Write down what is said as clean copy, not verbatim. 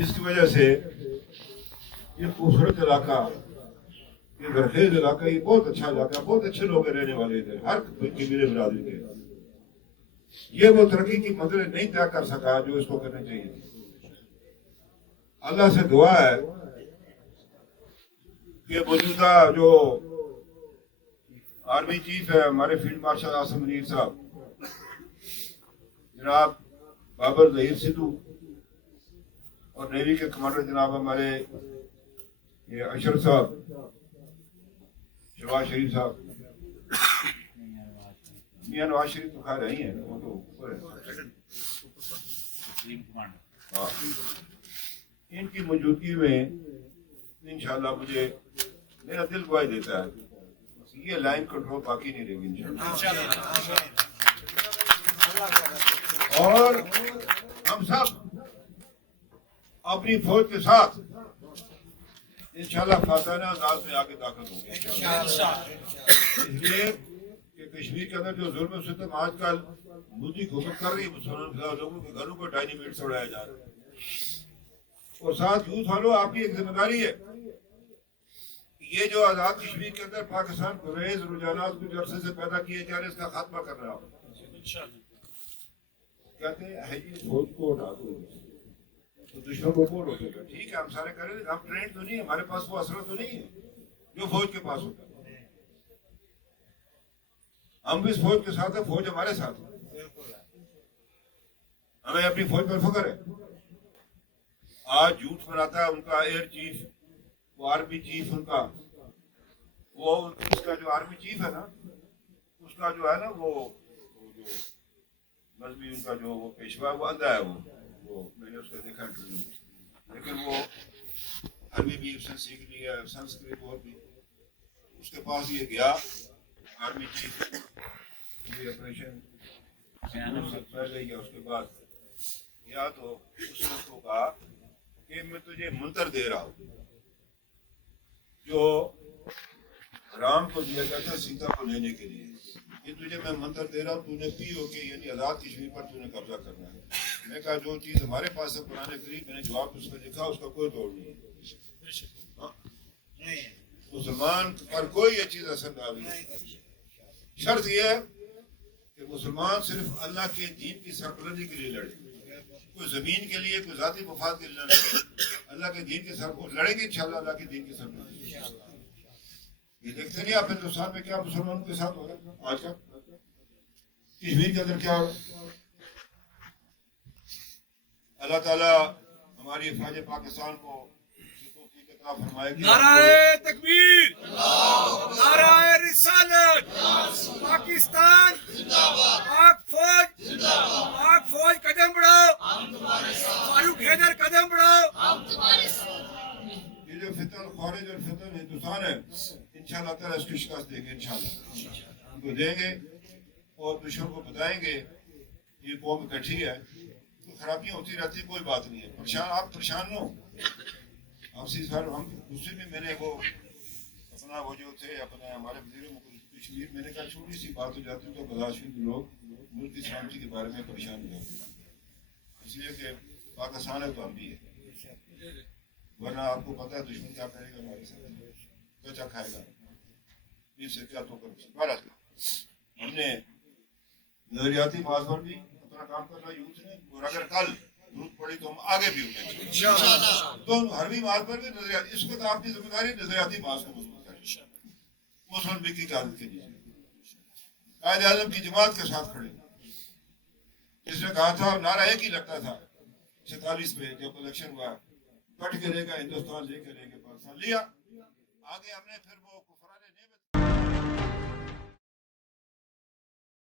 جس کی وجہ سے یہ خوبصورت علاقہ، یہ زرخیز علاقہ، یہ بہت اچھا علاقہ، بہت اچھے لوگ رہنے والے ادھر، ہر قبیلے برادری کے. یہ وہ ترقی کی منزلیں نہیں طے کر سکا جو اس کو کرنی چاہیے تھی. اللہ سے دعا ہے کہ موجودہ جو آرمی چیف ہے ہمارے فیلڈ مارشل عاصم منیر صاحب، جناب بابر ظہیر سدھو، اور نیوی کے کمانڈر جناب ہمارے یہ اشرف صاحب، شہباز شریف صاحب، میاں نواز شریف تو خیر نہیں ہے، وہ تو اوپر ہے. ہاں، ان کی موجودگی میں انشاءاللہ مجھے میرا دل گواہی دیتا ہے یہ لائن کنٹرول باقی نہیں رہے گی انشاءاللہ. اور ہم سب اپنی فوج کے ساتھ انشاءاللہ فاتحانہ انداز میں آگے داخل ہوں گے انشاءاللہ. اس لیے کہ کشمیر کے اندر جو ظلم و ستم آج کل مودی حکومت کر رہی ہے، مسلمان خلاف لوگوں کے گھروں کو ڈائنیمیٹ سے اڑایا جا رہا ہے. اور ساتھ یوتھ والوں، آپ کی ایک ذمہ داری ہے، یہ جو آزاد کشمیر کے اندر پاکستان گریز رجحانات کچھ عرصے سے پیدا کیے جا رہے ہیں، اس کا خاتمہ کر رہا ہوں. کہتے ہیں فوج کو ہٹا دو تو دشمن کو کون روکے گا؟ ٹھیک ہے، ہم سارے کریں گے، ہم ٹرینڈ تو نہیں ہے، ہمارے پاس وہ اثر تو نہیں ہے جو فوج کے پاس ہوتا ہے. ہم بھی اس فوج کے ساتھ ہیں، فوج ہمارے ساتھ ہے، ہمیں اپنی فوج پر فخر ہے. آج جھوٹ بناتا ہے ان کا ایئر چیف، وہ آرمی چیف ان کا، وہ اس کا جو آرمی چیف ہے نا، اس کا جو ہے نا وہ جو مذہبی ان کا جو وہ پیشوا، وہ اندھا ہے، وہ میں نے اس کو دیکھا انٹرویو میں، لیکن وہ عربی بھی اس نے سیکھ لی ہے، سنسکرت اور بھی. اس کے پاس یہ گیا آرمی چیف، یہ آپریشن پہلے یا اس کے بعد گیا، تو اس نے اس کو کہا کہ میں تجھے منتر دے رہا ہوں جو رام کو دیا گیا تھا سیتا کو لینے کے لیے. یہ تجھے میں منتر دے رہا ہوں، تو نے پی ہو کے یعنی آزاد کشمیر پر تو نے قبضہ کرنا ہے. میں کہا جو چیز ہمارے پاس ہے قرآن کریم، میں نے جواب اس کو لکھا، اس کا کوئی توڑ نہیں ہے. مسلمان پر کوئی یہ چیز اثر ڈالی ہے. شرط یہ ہے کہ مسلمان صرف اللہ کے دین کی سربلندی کے لیے لڑے، کوئی زمین کے لیے، کوئی ذاتی مفاد کے لیے نہ لڑے. اللہ کے دین کے سر کو لڑیں گے انشاءاللہ اللہ کے دین کے سربلندی. یہ دیکھتے نہیں آپ ہندوستان میں کیا مسلمانوں کے ساتھ ہو رہا ہے آج کل، کشمیر کے اندر کیا ہو رہا ہے. اللہ تعالیٰ ہماری افواج پاکستان کو توفیق عطا فرمائے گی. نعرہ تکبیر، نعرہ رسالت، پاکستان پاک فوج قدم بڑھاؤ، فاروق حیدر قدم بڑھاؤ. یہ جو فتن خارج اور فتن ہندوستان ہے، انشاءاللہ تعالیٰ اس کی شکست دیں گے، انشاءاللہ ان کو دیں گے اور دشمن کو بتائیں گے یہ قوم اکٹھی ہے. تو خرابیاں ہوتی رہتی، کوئی بات نہیں ہے، آپ پریشان نہ ہو. ہم دوسرے میں میں نے وہ اپنا وہ جو تھے اپنے ہمارے وزیر کشمیر، میں نے کہا چھوٹی سی بات ہو جاتی تو برداشت لوگ ملک کی سلامتی کے بارے میں پریشان ہو جاتے ہیں، اس لیے کہ پاکستان ہے تو ہم بھی ہے، ورنہ آپ کو پتا ہے دشمن کیا کرے گا ہمارے ساتھ، کچا کھائے گا، اس سے کیا تو کر. ہم نے نظریاتی محاذ پر بھی اپنا کام کرنا یوتھ نے، اور اگر کل ضرورت پڑی تو ہم آگے بھی ہوں گے تو حربی محاذ پر بھی نظریاتی، اس کو تو آپ کی ذمہ داری نظریاتی محاذ کو مضبوط کریں، مسلم لیگ کی قیادت کے لیے قائد اعظم کی جماعت کے ساتھ کھڑے، جس نے کہا تھا نعرہ ایک ہی لگتا تھا 47 میں جب الیکشن ہوا، کٹ کے لے گا ہندوستان، لے کے لے گے پاکستان، لیا. آگے ہم نے پھر وہ